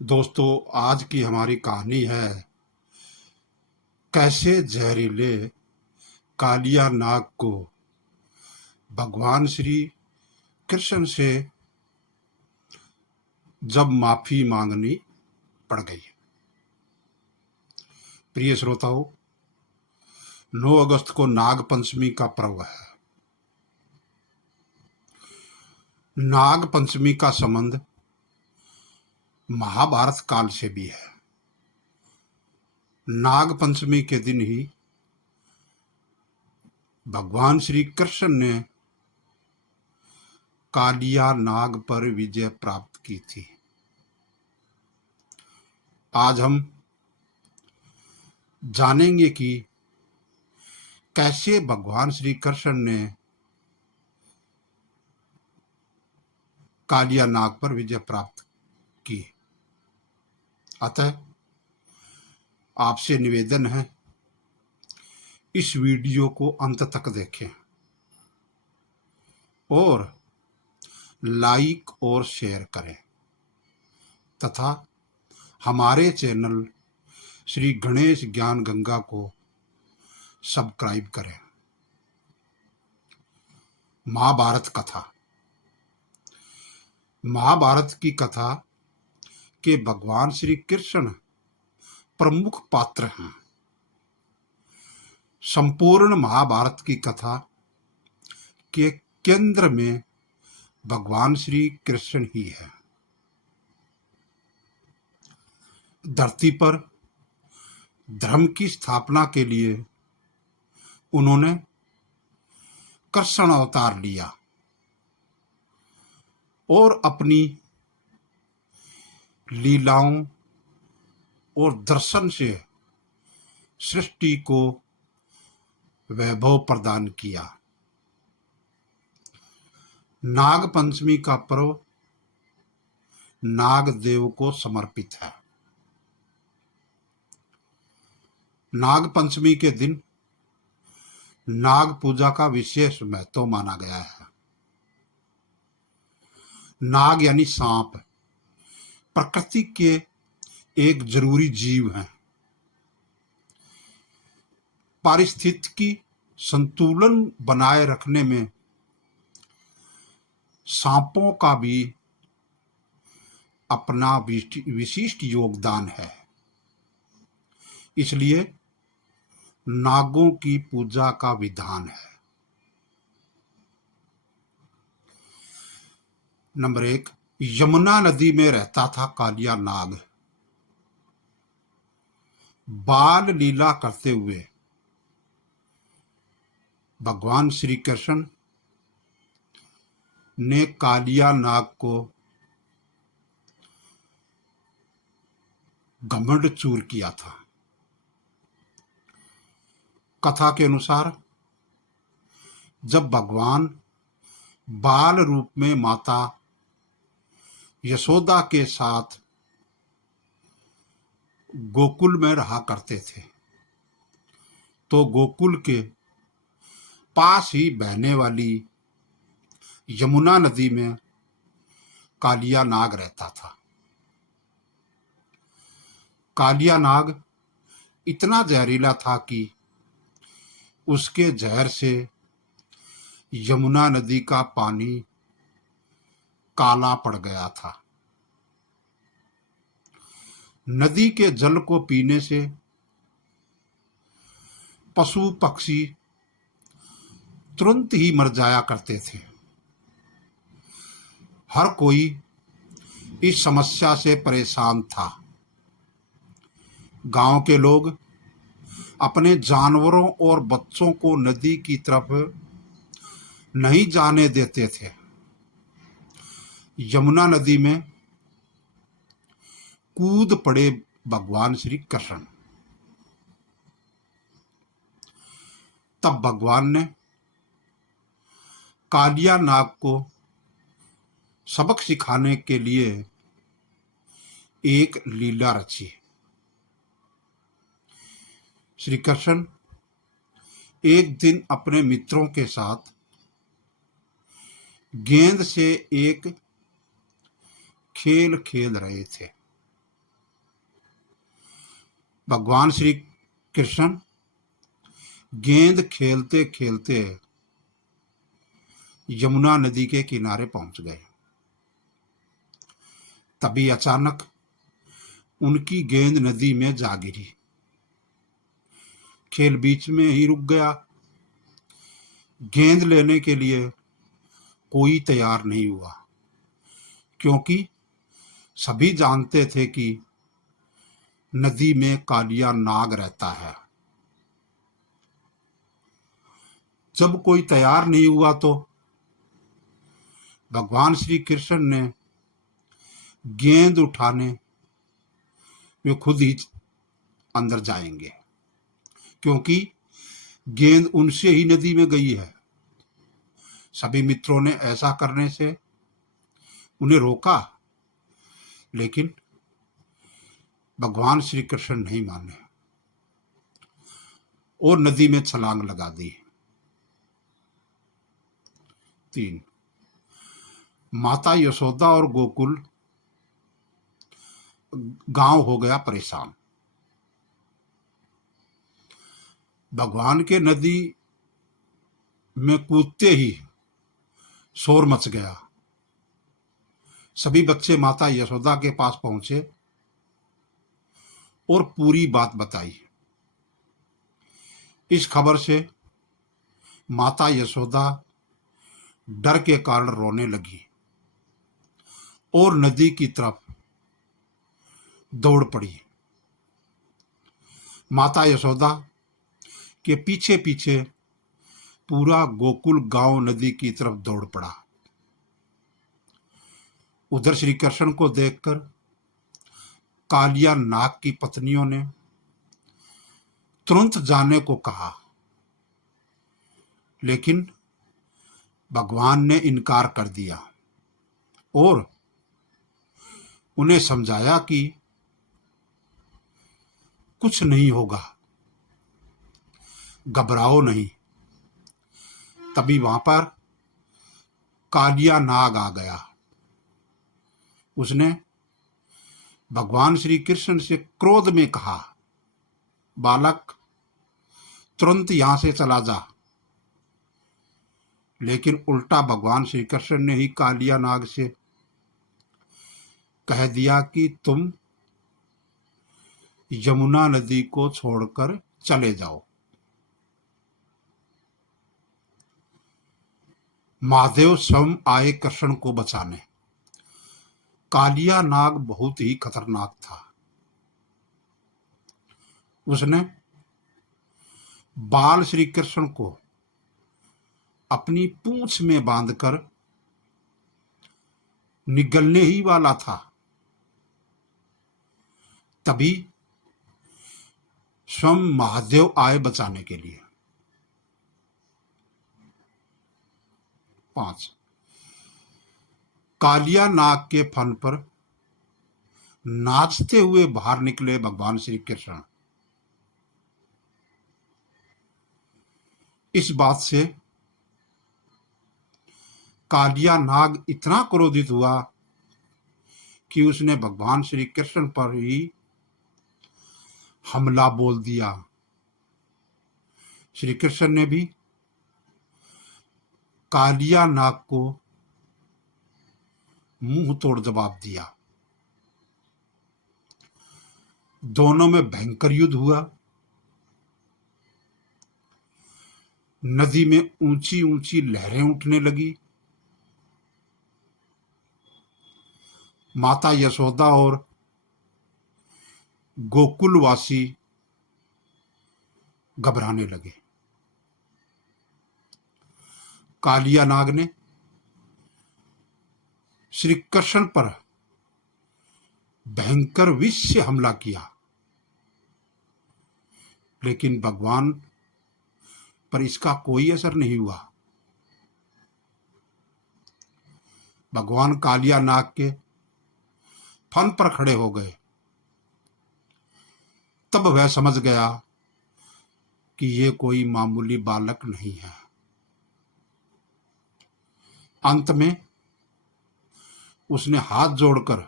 दोस्तों, आज की हमारी कहानी है कैसे जहरीले कालिया नाग को भगवान श्री कृष्ण से जब माफी मांगनी पड़ गई। प्रिय श्रोताओं, 9 अगस्त को नाग पंचमी का पर्व है। नाग पंचमी का संबंध महाभारत काल से भी है। नाग पंचमी के दिन ही भगवान श्री कृष्ण ने कालिया नाग पर विजय प्राप्त की थी। आज हम जानेंगे कि कैसे भगवान श्री कृष्ण ने कालिया नाग पर विजय प्राप्त की। अतः आपसे निवेदन है, इस वीडियो को अंत तक देखें और लाइक और शेयर करें तथा हमारे चैनल श्री गणेश ज्ञान गंगा को सब्सक्राइब करें। महाभारत कथा। महाभारत की कथा के भगवान श्री कृष्ण प्रमुख पात्र हैं। संपूर्ण महाभारत की कथा के केंद्र में भगवान श्री कृष्ण ही है। धरती पर धर्म की स्थापना के लिए उन्होंने कृष्ण अवतार लिया और अपनी लीलाओं और दर्शन से सृष्टि को वैभव प्रदान किया। नाग पंचमी का पर्व नाग देव को समर्पित है। नाग पंचमी के दिन नाग पूजा का विशेष महत्व माना गया है। नाग यानी सांप प्रकृति के एक जरूरी जीव हैं। पारिस्थितिकी संतुलन बनाए रखने में सांपों का भी अपना विशिष्ट योगदान है। इसलिए नागों की पूजा का विधान है। नंबर 1, यमुना नदी में रहता था कालिया नाग। बाल लीला करते हुए भगवान श्री कृष्ण ने कालिया नाग को घमंड चूर किया था। कथा के अनुसार जब भगवान बाल रूप में माता यशोदा के साथ गोकुल में रहा करते थे, तो गोकुल के पास ही बहने वाली यमुना नदी में कालिया नाग रहता था। कालिया नाग इतना जहरीला था कि उसके जहर से यमुना नदी का पानी काला पड़ गया था। नदी के जल को पीने से पशु पक्षी तुरंत ही मर जाया करते थे। हर कोई इस समस्या से परेशान था। गांव के लोग अपने जानवरों और बच्चों को नदी की तरफ नहीं जाने देते थे। यमुना नदी में कूद पड़े भगवान श्री कृष्ण। तब भगवान ने कालिया नाग को सबक सिखाने के लिए एक लीला रची। श्री कृष्ण एक दिन अपने मित्रों के साथ गेंद से एक खेल खेल रहे थे। भगवान श्री कृष्ण गेंद खेलते खेलते यमुना नदी के किनारे पहुंच गए। तभी अचानक उनकी गेंद नदी में जा गिरी। खेल बीच में ही रुक गया। गेंद लेने के लिए कोई तैयार नहीं हुआ, क्योंकि सभी जानते थे कि नदी में कालिया नाग रहता है। जब कोई तैयार नहीं हुआ तो भगवान श्री कृष्ण ने गेंद उठाने वे खुद ही अंदर जाएंगे, क्योंकि गेंद उनसे ही नदी में गई है। सभी मित्रों ने ऐसा करने से उन्हें रोका, लेकिन भगवान श्री कृष्ण नहीं माने और नदी में छलांग लगा दी। 3, माता यशोदा और गोकुल गांव हो गया परेशान। भगवान के नदी में कूदते ही शोर मच गया। सभी बच्चे माता यशोदा के पास पहुंचे और पूरी बात बताई। इस खबर से माता यशोदा डर के कारण रोने लगी और नदी की तरफ दौड़ पड़ी। माता यशोदा के पीछे पीछे पूरा गोकुल गांव नदी की तरफ दौड़ पड़ा। उधर श्री कृष्ण को देखकर कालिया नाग की पत्नियों ने तुरंत जाने को कहा, लेकिन भगवान ने इनकार कर दिया और उन्हें समझाया कि कुछ नहीं होगा, घबराओ नहीं। तभी वहां पर कालिया नाग आ गया। उसने भगवान श्री कृष्ण से क्रोध में कहा, बालक तुरंत यहां से चला जा। लेकिन उल्टा भगवान श्री कृष्ण ने ही कालिया नाग से कह दिया कि तुम यमुना नदी को छोड़कर चले जाओ। महादेव स्वयं आए कृष्ण को बचाने। कालिया नाग बहुत ही खतरनाक था। उसने बाल श्री कृष्ण को अपनी पूंछ में बांधकर निगलने ही वाला था। तभी स्वयं महादेव आए बचाने के लिए। 5, कालिया नाग के फन पर नाचते हुए बाहर निकले भगवान श्री कृष्ण। इस बात से कालिया नाग इतना क्रोधित हुआ कि उसने भगवान श्री कृष्ण पर ही हमला बोल दिया। श्री कृष्ण ने भी कालिया नाग को मुंह तोड़ जवाब दिया। दोनों में भयंकर युद्ध हुआ। नदी में ऊंची ऊंची लहरें उठने लगी। माता यशोदा और गोकुलवासी घबराने लगे। कालिया नाग ने श्री कृष्ण पर भयंकर विष से हमला किया, लेकिन भगवान पर इसका कोई असर नहीं हुआ। भगवान कालिया नाग के फन पर खड़े हो गए। तब वह समझ गया कि ये कोई मामूली बालक नहीं है। अंत में उसने हाथ जोड़कर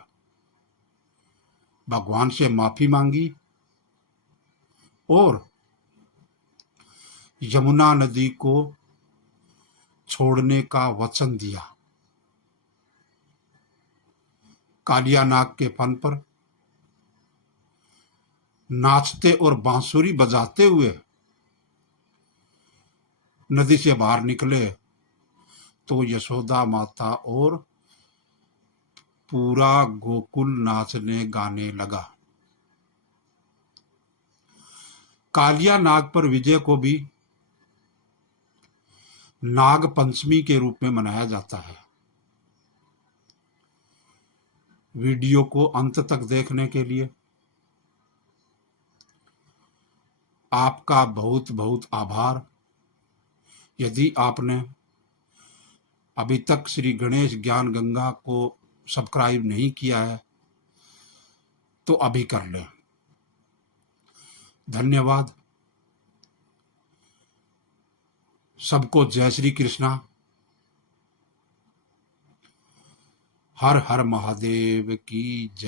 भगवान से माफी मांगी और यमुना नदी को छोड़ने का वचन दिया। कालिया नाग के फन पर नाचते और बांसुरी बजाते हुए नदी से बाहर निकले तो यशोदा माता और पूरा गोकुल नाचने गाने लगा। कालिया नाग पर विजय को भी नाग पंचमी के रूप में मनाया जाता है। वीडियो को अंत तक देखने के लिए आपका बहुत बहुत आभार। यदि आपने अभी तक श्री गणेश ज्ञान गंगा को सब्सक्राइब नहीं किया है तो अभी कर लें। धन्यवाद। सबको जय श्री कृष्णा। हर हर महादेव की जय।